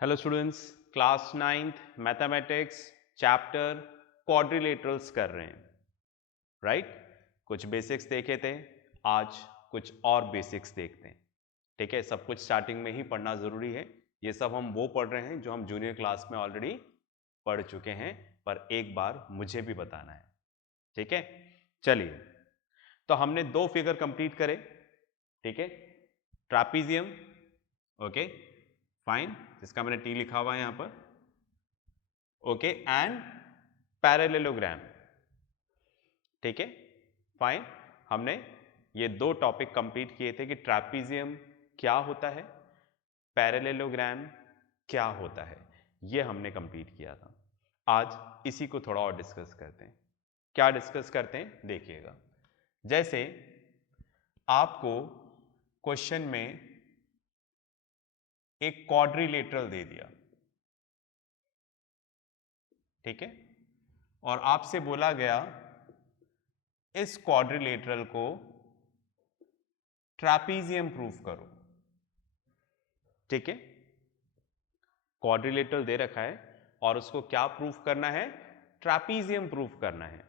Hello students, class 9th mathematics chapter quadrilaterals कर रहे हैं, राइट। कुछ बेसिक्स देखे थे, आज कुछ और बेसिक्स देखते हैं। ठीक है, सब कुछ स्टार्टिंग में ही पढ़ना ज़रूरी है। ये सब हम वो पढ़ रहे हैं जो हम जूनियर क्लास में ऑलरेडी पढ़ चुके हैं, पर एक बार मुझे भी बताना है। ठीक है, चलिए। तो हमने दो फिगर कंप्लीट करे, ठीक है। ट्रापीजियम, ओके फाइन, जिसका मैंने टी लिखा हुआ है यहां पर, ओके, एंड पैरेललोग्राम। ठीक है, फाइन। हमने ये दो टॉपिक कंप्लीट किए थे कि ट्रापीजियम क्या होता है, पैरेललोग्राम क्या होता है, ये हमने कंप्लीट किया था। आज इसी को थोड़ा और डिस्कस करते हैं। क्या डिस्कस करते हैं देखिएगा। जैसे आपको क्वेश्चन में एक क्वाड्रिलेटरल दे दिया, ठीक है, और आपसे बोला गया इस क्वाड्रिलेटरल को ट्रापीजियम प्रूफ करो। ठीक है, क्वाड्रिलेटरल दे रखा है और उसको क्या प्रूफ करना है, ट्रापीजियम प्रूफ करना है।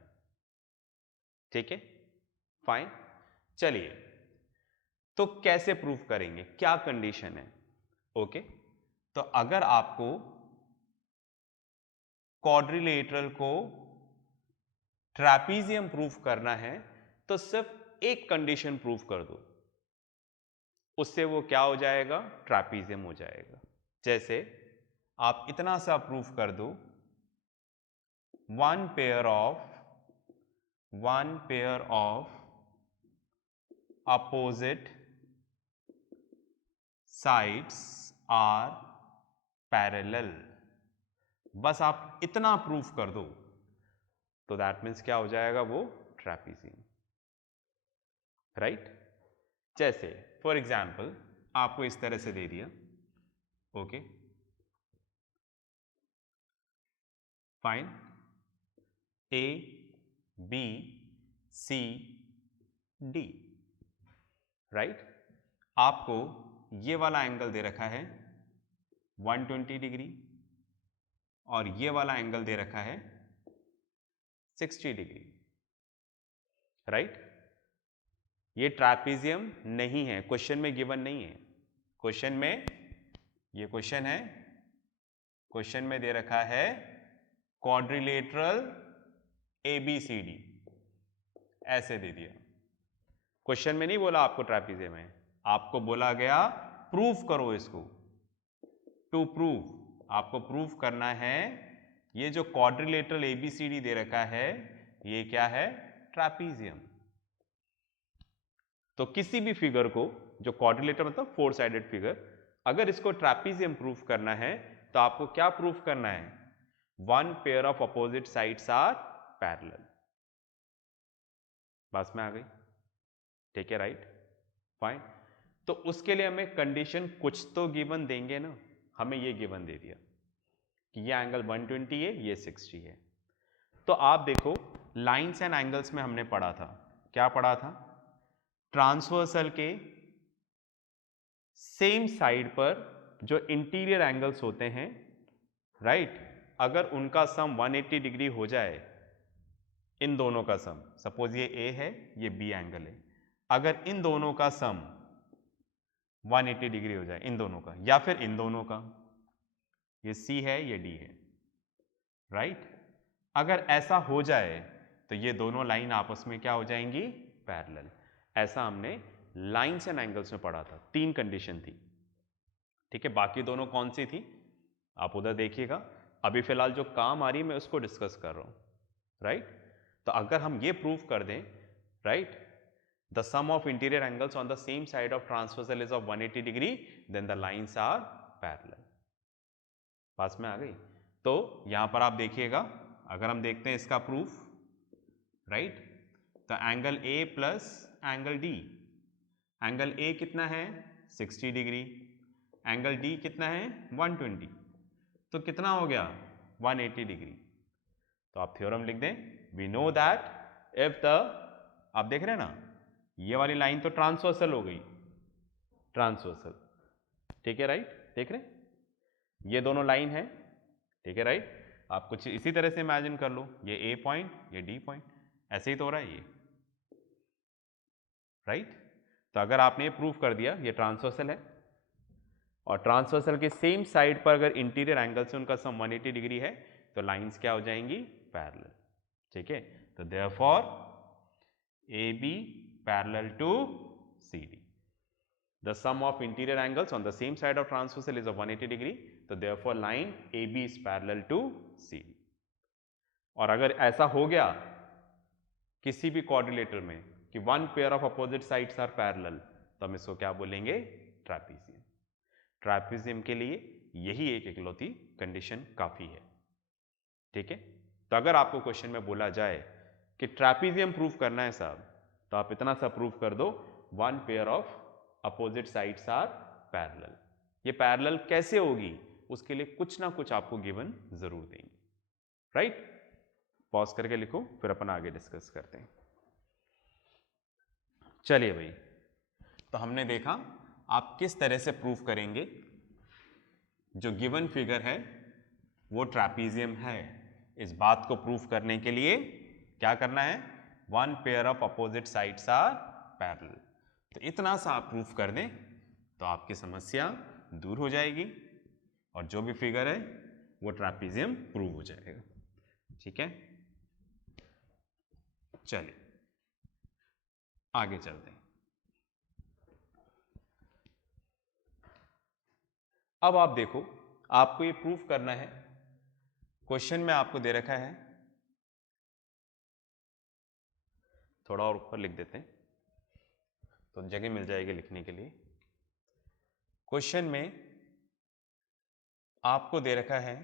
ठीक है, फाइन। चलिए, तो कैसे प्रूफ करेंगे, क्या कंडीशन है। ओके, तो अगर आपको क्वाड्रिलेटरल को ट्रापीजियम प्रूफ करना है तो सिर्फ एक कंडीशन प्रूफ कर दो, उससे वो क्या हो जाएगा, ट्रापीजियम हो जाएगा। जैसे आप इतना सा प्रूफ कर दो, one pair of opposite sides are parallel. बस आप इतना प्रूफ कर दो तो दैट मीन्स क्या हो जाएगा, वो ट्रापीजियम, राइट। जैसे फॉर एग्जाम्पल आपको इस तरह से दे दिया, okay fine, A B C D, right. आपको ये वाला एंगल दे रखा है 120 डिग्री और ये वाला एंगल दे रखा है 60 डिग्री, राइट। ये ट्रापीजियम नहीं है, क्वेश्चन में गिवन नहीं है। क्वेश्चन में, ये क्वेश्चन है, क्वेश्चन में दे रखा है क्वाड्रिलेटरल ABCD, ऐसे दे दिया। क्वेश्चन में नहीं बोला आपको ट्रापीजियम है, आपको बोला गया प्रूफ करो इसको। टू प्रूव, आपको प्रूफ करना है ये जो क्वाड्रिलेटरल ABCD दे रखा है ये क्या है, ट्रापीजियम। तो किसी भी फिगर को, जो क्वाड्रिलेटरल मतलब फोर साइडेड फिगर, अगर इसको ट्रापीजियम प्रूफ करना है तो आपको क्या प्रूफ करना है, one pair of opposite sides are parallel. बस में आ गई, ठीक है, राइट, फाइन। तो उसके लिए हमें कंडीशन कुछ तो गिवन देंगे ना, हमें ये गिवन दे दिया कि ये एंगल 120 है, ये 60 है। तो आप देखो लाइंस एंड एंगल्स में हमने पढ़ा था, क्या पढ़ा था, ट्रांसवर्सल के सेम साइड पर जो इंटीरियर एंगल्स होते हैं, राइट, अगर उनका सम 180 डिग्री हो जाए, इन दोनों का सम, सपोज ये ए है, ये बी एंगल है, अगर इन दोनों का सम 180 डिग्री हो जाए, इन दोनों का या फिर इन दोनों का, ये सी है ये डी है, राइट, अगर ऐसा हो जाए तो ये दोनों लाइन आपस में क्या हो जाएंगी, पैरेलल। ऐसा हमने लाइंस एंड एंगल्स में पढ़ा था, तीन कंडीशन थी। ठीक है, बाकी दोनों कौन सी थी आप उधर देखिएगा, अभी फिलहाल जो काम आ रही है मैं उसको डिस्कस कर रहा हूं, राइट। तो अगर हम ये प्रूफ कर दें, right, the sum of interior angles on the same side of transversal is of 180 degree, then the lines are parallel. पास में आ गई। तो यहां पर आप देखिएगा, अगर हम देखते हैं इसका प्रूफ, राइट, तो angle A plus angle D, angle A कितना है 60 डिग्री, एंगल डी कितना है 120, तो कितना हो गया 180 डिग्री। तो आप थ्योरम लिख दें, we know that if the, आप देख रहे हैं ना, ये वाली लाइन तो ट्रांसवर्सल हो गई, ट्रांसवर्सल, ठीक है, राइट, देख रहे हैं, ये दोनों लाइन है, ठीक है राइट। आप कुछ इसी तरह से इमेजिन कर लो, ये ए पॉइंट, ये डी पॉइंट, ऐसे ही तो हो रहा है ये, राइट। तो अगर आपने ये प्रूव कर दिया ये ट्रांसवर्सल है, और ट्रांसवर्सल के सेम साइड पर अगर इंटीरियर एंगल से उनका सम 180 डिग्री है, तो लाइंस क्या हो जाएंगी, पैरेलल, ठीक है। तो therefore A B parallel to C D, the sum of interior angles on the same side of transversal is of 180 degree, तो therefore line AB is parallel to CD। और अगर ऐसा हो गया किसी भी क्वाड्रिलेटर में कि one pair of opposite sides are parallel, तो हम इसको क्या बोलेंगे, ट्रैपीजियम। ट्रैपीजियम के लिए यही एक इकलौती कंडीशन काफी है, ठीक है। तो अगर आपको क्वेश्चन में बोला जाए कि ट्रैपीजियम प्रूव करना है साहब, तो आप इतना सा प्रूव कर दो, one pair of opposite sides are parallel. ये पैरेलल कैसे होगी, उसके लिए कुछ ना कुछ आपको गिवन जरूर देंगे, राइट। पॉज करके लिखो, फिर अपन आगे डिस्कस करते हैं। चलिए भाई, तो हमने देखा आप किस तरह से प्रूव करेंगे जो गिवन फिगर है वो ट्रैपीजियम है। इस बात को प्रूव करने के लिए क्या करना है, one pair of opposite sides are parallel. तो इतना सा आप प्रूफ कर दें तो आपकी समस्या दूर हो जाएगी, और जो भी फिगर है वो ट्रैपीजियम प्रूव हो जाएगा, ठीक है। चलिए आगे चलते हैं। अब आप देखो, आपको ये प्रूफ करना है, क्वेश्चन में आपको दे रखा है, थोड़ा और ऊपर लिख देते हैं तो जगह मिल जाएगी लिखने के लिए। क्वेश्चन में आपको दे रखा है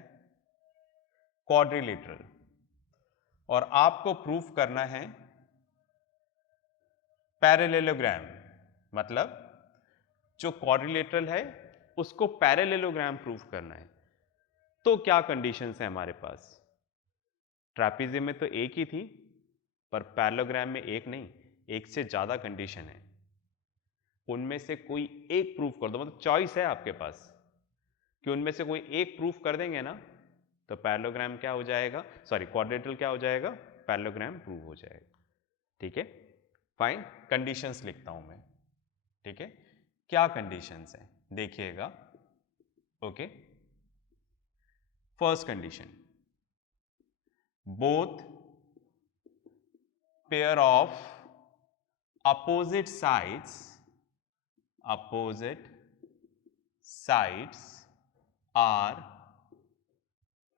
क्वाड्रिलेटरल, और आपको प्रूफ करना है पैरेललोग्राम, मतलब जो क्वाड्रिलेटरल है उसको पैरेललोग्राम प्रूफ करना है। तो क्या कंडीशंस है हमारे पास, ट्रैपीजियम में तो एक ही थी, पर पैरेललोग्राम में एक नहीं, एक से ज्यादा कंडीशन है। उनमें से कोई एक प्रूफ कर दो, मतलब चॉइस है आपके पास कि उनमें से कोई एक प्रूफ कर देंगे ना, तो पैरेललोग्राम क्या हो जाएगा, सॉरी क्वाड्रिलेटरल क्या हो जाएगा, पैरेललोग्राम प्रूव हो जाएगा, ठीक है। फाइन, कंडीशंस लिखता हूं मैं, ठीक है। क्या कंडीशंस हैं देखिएगा, okay. First condition, both pair of opposite sides are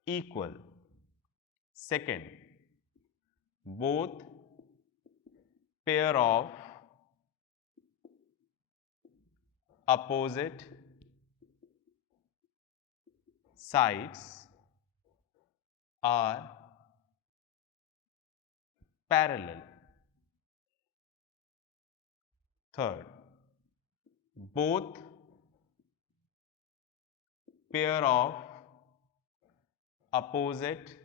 equal। second, both pair of opposite sides are parallel। third, both pair of opposite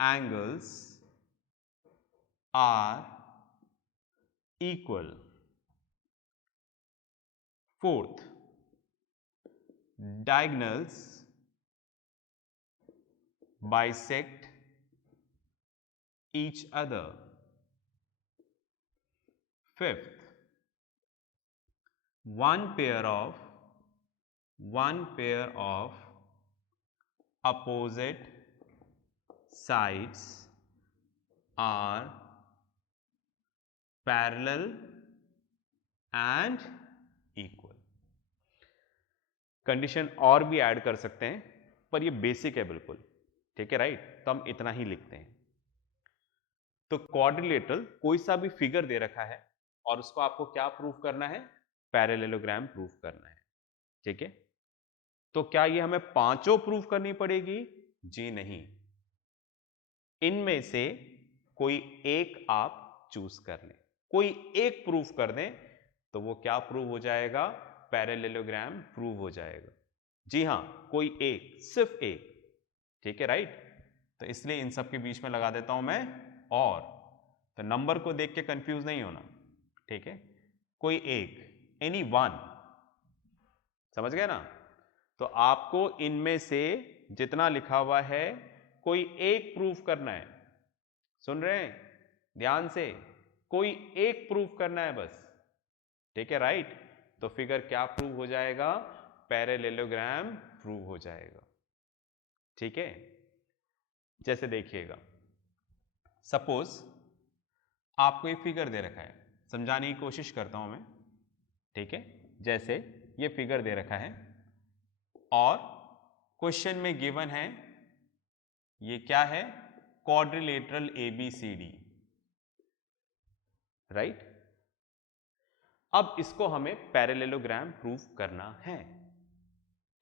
angles are equal। fourth, diagonals bisect each other। fifth, one pair of opposite sides are parallel and equal। Condition और भी add कर सकते हैं, पर ये basic है बिल्कुल, ठीक है राइट। तो हम इतना ही लिखते हैं। तो क्वाड्रिलेटरल कोई सा भी फिगर दे रखा है और उसको आपको क्या प्रूफ करना है, पैरेललोग्राम प्रूफ करना है, ठीक है। तो क्या ये हमें पांचों प्रूफ करनी पड़ेगी, जी नहीं, इनमें से कोई एक आप चूज कर लें, कोई एक प्रूफ कर दें तो वो क्या प्रूव हो जाएगा, पैरेललोग्राम प्रूव हो जाएगा। जी हां, कोई एक, सिर्फ एक, ठीक है राइट। तो इसलिए इन सब के बीच में लगा देता हूं मैं और, तो नंबर को देख के कंफ्यूज नहीं होना, ठीक है। कोई एक, एनी वन, समझ गए ना। तो आपको इनमें से जितना लिखा हुआ है कोई एक प्रूफ करना है। सुन रहे हैं ध्यान से, कोई एक प्रूफ करना है बस, ठीक है राइट। तो फिगर क्या प्रूव हो जाएगा, पैरेललोग्राम प्रूव हो जाएगा, ठीक है। जैसे देखिएगा, सपोज आपको एक फिगर दे रखा है, समझाने की कोशिश करता हूं मैं, ठीक है। जैसे ये फिगर दे रखा है और क्वेश्चन में गिवन है, ये क्या है, क्वाड्रिलेटरल ABCD, राइट। अब इसको हमें पैरेललोग्राम प्रूव करना है,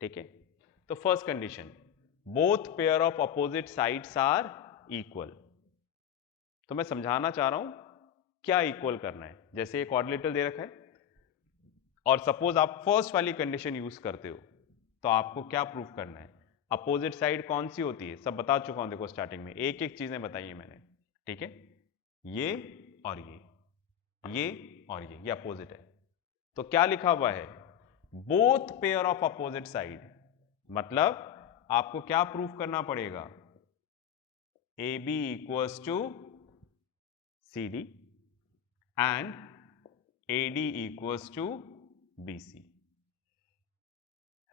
ठीक है। तो first condition, both pair of opposite sides are equal. तो मैं समझाना चाह रहा हूं क्या इक्वल करना है। जैसे ये क्वाड्रिलेटरल दे रखा है और सपोज आप फर्स्ट वाली कंडीशन यूज करते हो, तो आपको क्या प्रूफ करना है, अपोजिट साइड कौन सी होती है, सब बता चुका हूं, देखो स्टार्टिंग में एक एक चीजें बताई है मैंने, ठीक है। ये और ये और ये अपोजिट है। तो क्या लिखा हुआ है, both pair of opposite side, मतलब आपको क्या प्रूफ करना पड़ेगा, AB equals to CD and AD equals to BC,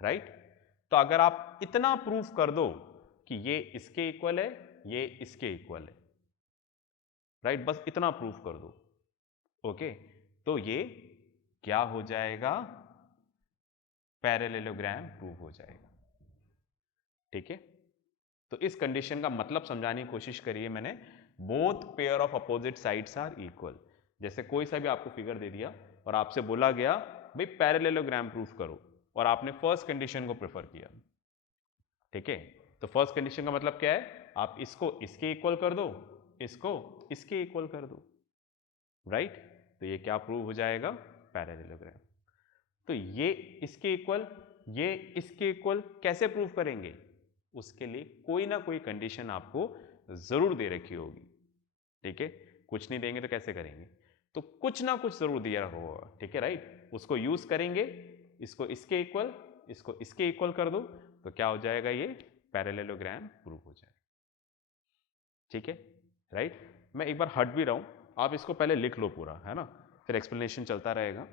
right. तो अगर आप इतना प्रूफ कर दो कि ये इसके इक्वल है, ये इसके इक्वल है, राइट, बस इतना प्रूफ कर दो, ओके, तो ये क्या हो जाएगा, पैरेललोग्राम प्रूव हो जाएगा, ठीक है। तो इस कंडीशन का मतलब समझाने की कोशिश करिए मैंने, both pair of opposite sides are equal. जैसे कोई सा भी आपको फिगर दे दिया और आपसे बोला गया भाई पैरेललोग्राम प्रूफ करो, और आपने फर्स्ट कंडीशन को प्रेफर किया, ठीक है। तो फर्स्ट कंडीशन का मतलब क्या है, आप इसको इसके इक्वल कर दो, इसको इसके इक्वल कर दो, राइट। तो ये क्या प्रूव हो जाएगा, पैरेललोग्राम। तो ये इसके इक्वल, ये इसके इक्वल कैसे प्रूव करेंगे, उसके लिए कोई ना कोई कंडीशन आपको जरूर दे रखी होगी, ठीक है। कुछ नहीं देंगे तो कैसे करेंगे, तो कुछ ना कुछ जरूर दिया होगा, ठीक है राइट। उसको यूज करेंगे, इसको इसके इक्वल, इसको इसके इक्वल कर दो, तो क्या हो जाएगा, ये पैरेललोग्राम प्रूव हो जाएगा, ठीक है राइट। मैं एक बार हट भी रहा हूं, आप इसको पहले लिख लो पूरा, है ना, फिर एक्सप्लेनेशन चलता रहेगा।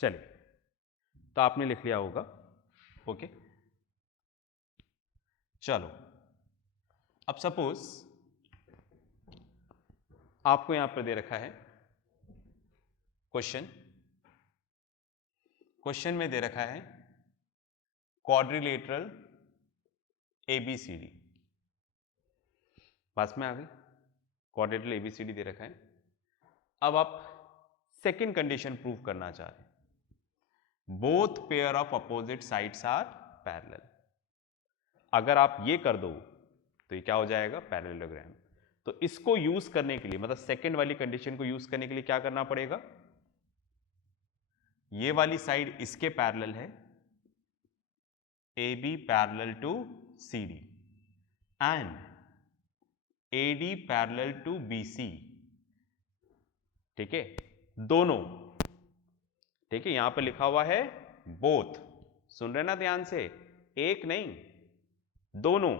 चलिए, तो आपने लिख लिया होगा, ओके। चलो, अब सपोज आपको यहां पर दे रखा है क्वेश्चन, क्वेश्चन में दे रखा है क्वाड्रिलेटरल ABCD, पास में आ गई, क्वाड्रिलेटरल ABCD दे रखा है। अब आप सेकंड कंडीशन प्रूव करना चाह रहे हैं, both pair of opposite sides are parallel. अगर आप ये कर दो तो ये क्या हो जाएगा, पैरेललोग्राम। तो इसको यूज करने के लिए, मतलब सेकंड वाली कंडीशन को यूज करने के लिए क्या करना पड़ेगा, ये वाली साइड इसके पैरेलल है, AB parallel to CD and AD parallel to BC, ठीक है, दोनों, ठीक है। यहां पर लिखा हुआ है बोथ, सुन रहे ना ध्यान से, एक नहीं, दोनों,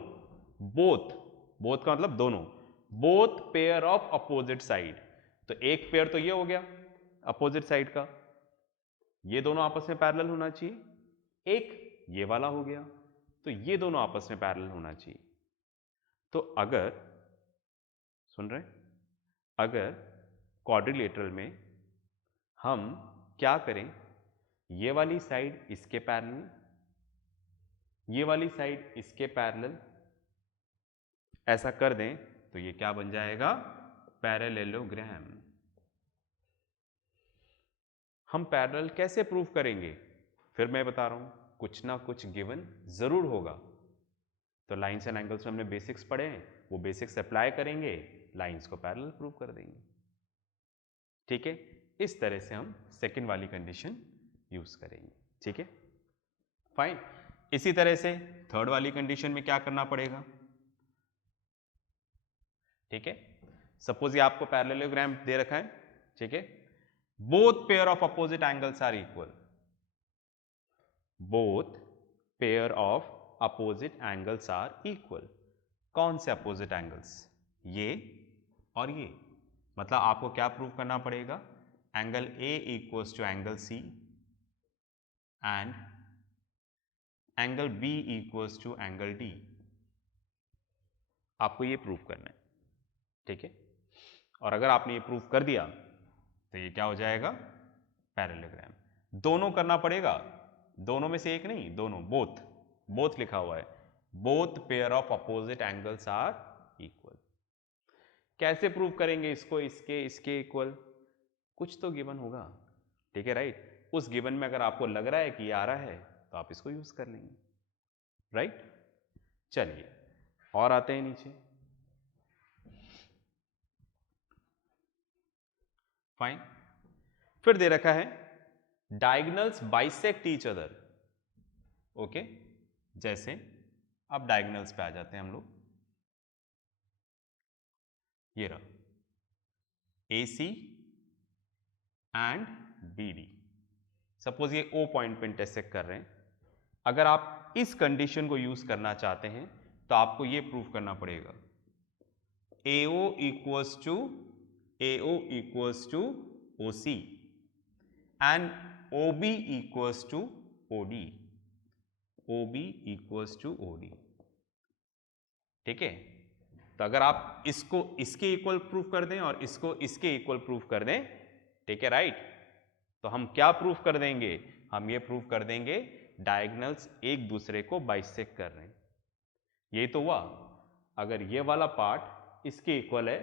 बोथ, बोथ का मतलब दोनों, both pair of opposite side. तो एक पेयर तो ये हो गया अपोजिट साइड का, ये दोनों आपस में पैरेलल होना चाहिए, एक ये वाला हो गया, तो ये दोनों आपस में पैरेलल होना चाहिए। तो अगर, सुन रहे, अगर क्वाड्रिलेटरल में हम क्या करें, ये वाली साइड इसके पैरेलल, ये वाली साइड इसके पैरेलल, ऐसा कर दें तो ये क्या बन जाएगा, पैरेललोग्राम। हम पैरेलल कैसे प्रूव करेंगे, फिर मैं बता रहा हूं, कुछ ना कुछ गिवन जरूर होगा। तो लाइंस एंड एंगल्स में हमने बेसिक्स पढ़े हैं, वो बेसिक्स अप्लाई करेंगे, लाइंस को पैरेलल प्रूव कर देंगे, ठीक है। इस तरह से हम सेकंड वाली कंडीशन यूज करेंगे, ठीक है फाइन। इसी तरह से थर्ड वाली कंडीशन में क्या करना पड़ेगा, ठीक है। सपोज ये आपको पैरेललोग्राम दे रखा है, ठीक है, both pair of opposite angles are equal. Both pair of opposite angles are equal. कौन से अपोजिट एंगल्स? ये और ये। मतलब आपको क्या प्रूव करना पड़ेगा? Angle A equals to angle C and angle B equals to angle D. आपको ये प्रूव करना है, ठीक है। और अगर आपने ये प्रूव कर दिया तो ये क्या हो जाएगा? पैरेललोग्राम। दोनों करना पड़ेगा, दोनों में से एक नहीं, दोनों, बोथ। बोथ लिखा हुआ है, both pair of opposite angles are equal. कैसे प्रूव करेंगे इसको? इसके इक्वल कुछ तो गिवन होगा, ठीक है, राइट। उस गिवन में अगर आपको लग रहा है कि ये आ रहा है तो आप इसको यूज कर लेंगे, राइट। चलिए और आते हैं नीचे। फाइन। फिर दे रखा है diagonals bisect each other. Okay, जैसे अब डायगोनल्स पे आ जाते हैं हम लोग। ये रहा AC एंड BD। सपोज ये O पॉइंट पे इंटरसेक्ट कर रहे हैं। अगर आप इस कंडीशन को यूज करना चाहते हैं तो आपको ये प्रूव करना पड़ेगा AO equals to OC and OB equals to OD। OB equals to OD, ठीक है। तो अगर आप इसको इसके इक्वल प्रूफ कर दें और इसको इसके इक्वल प्रूफ कर दें, ठीक है, राइट, तो हम क्या प्रूफ कर देंगे? हम ये प्रूफ कर देंगे डायगोनल्स एक दूसरे को बाइसेक्ट कर रहे हैं। यही तो हुआ। अगर ये वाला पार्ट इसके इक्वल है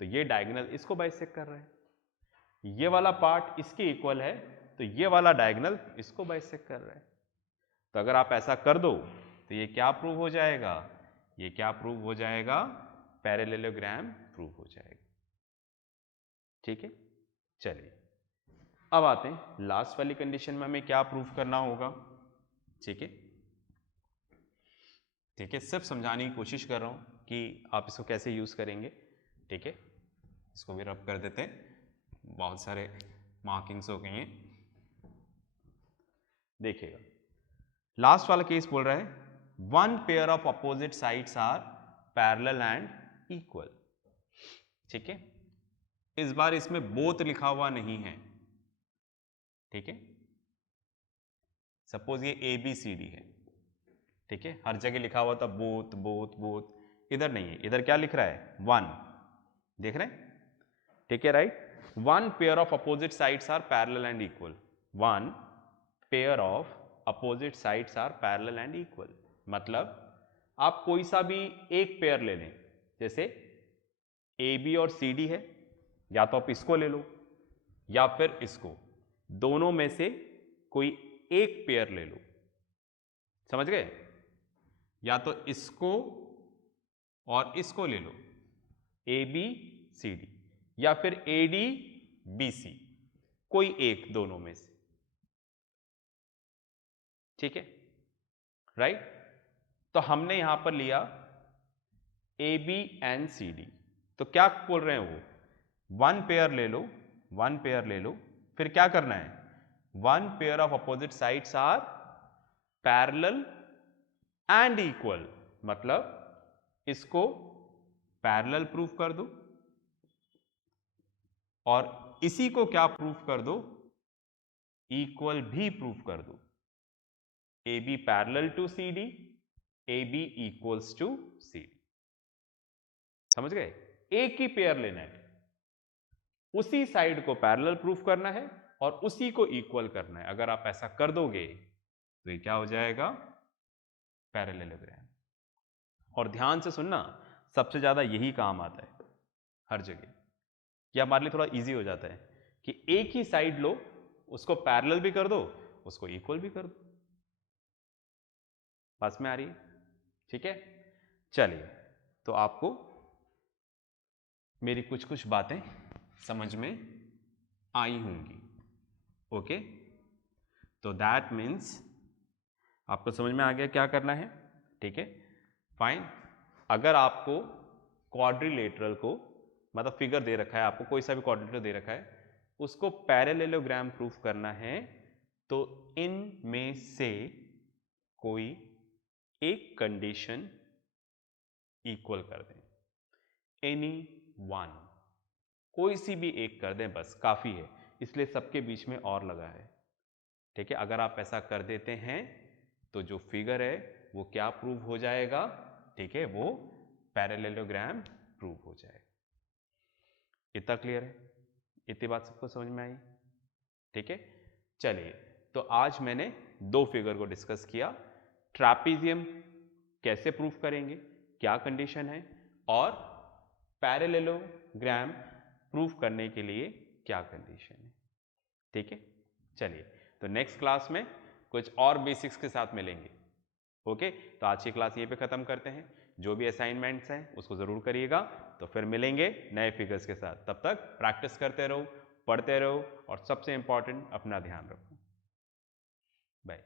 तो ये डायगोनल इसको बाइसेक्ट कर रहा है, ये वाला पार्ट इसके इक्वल है तो ये वाला डायगोनल इसको बाइसेक्ट कर रहा है। तो अगर आप ऐसा कर दो तो ये क्या प्रूव हो जाएगा? ये क्या प्रूव हो जाएगा? पैरेललोग्राम प्रूव हो जाएगा, ठीक है। चलिए अब आते हैं लास्ट वाली कंडीशन में हमें क्या प्रूव करना होगा, ठीक है। ठीक है, सिर्फ समझाने की कोशिश कर रहा हूं कि आप इसको कैसे यूज करेंगे, ठीक है। इसको भी रब कर देते हैं, बहुत सारे मार्किंग्स हो गई हैं। देखिएगा, लास्ट वाला केस बोल रहा है one pair of opposite sides are parallel and equal, ठीक है। इस बार इसमें बोथ लिखा हुआ नहीं है, ठीक है। सपोज ये ABCD है, ठीक है, हर जगह लिखा हुआ था बोथ बोथ बोथ, इधर नहीं है, इधर क्या लिख रहा है? वन, देख रहे हैं, ठीक है, right. One pair of opposite sides are parallel and equal. One pair of opposite sides are parallel and equal मतलब आप कोई सा भी एक पेयर ले लें, जैसे AB और CD है, या तो आप इसको ले लो या फिर इसको, दोनों में से कोई एक पेयर ले लो, समझ गए? या तो इसको और इसको ले लो, ABCD, या फिर ADBC, कोई एक दोनों में से, ठीक है, राइट। तो हमने यहां पर लिया AB एंड CD, तो क्या बोल रहे हैं वो? वन पेयर ले लो, वन पेयर ले लो, फिर क्या करना है? One pair of opposite sides are parallel and equal, मतलब इसको पैरेलल प्रूफ कर दो और इसी को क्या प्रूफ कर दो? इक्वल भी प्रूफ कर दो। AB parallel to CD, AB equals to CD, समझ गए? एक ही पेयर लेना है, उसी साइड को पैरेलल प्रूफ करना है और उसी को इक्वल करना है। अगर आप ऐसा कर दोगे तो ये क्या हो जाएगा? पैरेललोग्राम। और ध्यान से सुनना, सबसे ज्यादा यही काम आता है हर जगह। यह हमारे लिए थोड़ा इजी हो जाता है कि एक ही साइड लो, उसको पैरेलल भी कर दो, उसको इक्वल भी कर दो। पास में आ रही है, ठीक है। चलिए, तो आपको मेरी कुछ कुछ बातें समझ में आई होंगी, ओके। तो दैट मीन्स आपको समझ में आ गया क्या करना है, ठीक है, फाइन। अगर आपको क्वाड्रिलेटरल को, मतलब फिगर दे रखा है आपको, कोई सा भी क्वाड्रिलेटरल दे रखा है, उसको पैरेललोग्राम प्रूफ करना है, तो इनमें से कोई एक कंडीशन इक्वल कर दें, एनी वन, कोई सी भी एक कर दें बस काफ़ी है, इसलिए सबके बीच में और लगा है। ठीक है, अगर आप ऐसा कर देते हैं तो जो फिगर है वो क्या प्रूव हो जाएगा, ठीक है, वो पैरेललोग्राम प्रूव हो जाएगा। इतना क्लियर है? इतनी बात सबको समझ में आई? ठीक है, चलिए, तो आज मैंने दो फिगर को डिस्कस किया, ट्रापीजियम कैसे प्रूव करेंगे, क्या कंडीशन है, और पैरेललोग्राम प्रूव करने के लिए क्या कंडीशन है। ठीक है, चलिए, तो नेक्स्ट क्लास में कुछ और बेसिक्स के साथ मिलेंगे। ओके, तो आज की क्लास यहीं पे ख़त्म करते हैं। जो भी असाइनमेंट्स हैं उसको ज़रूर करिएगा, तो फिर मिलेंगे नए फिगर्स के साथ। तब तक प्रैक्टिस करते रहो, पढ़ते रहो, और सबसे इंपॉर्टेंट अपना ध्यान रखो। बाय।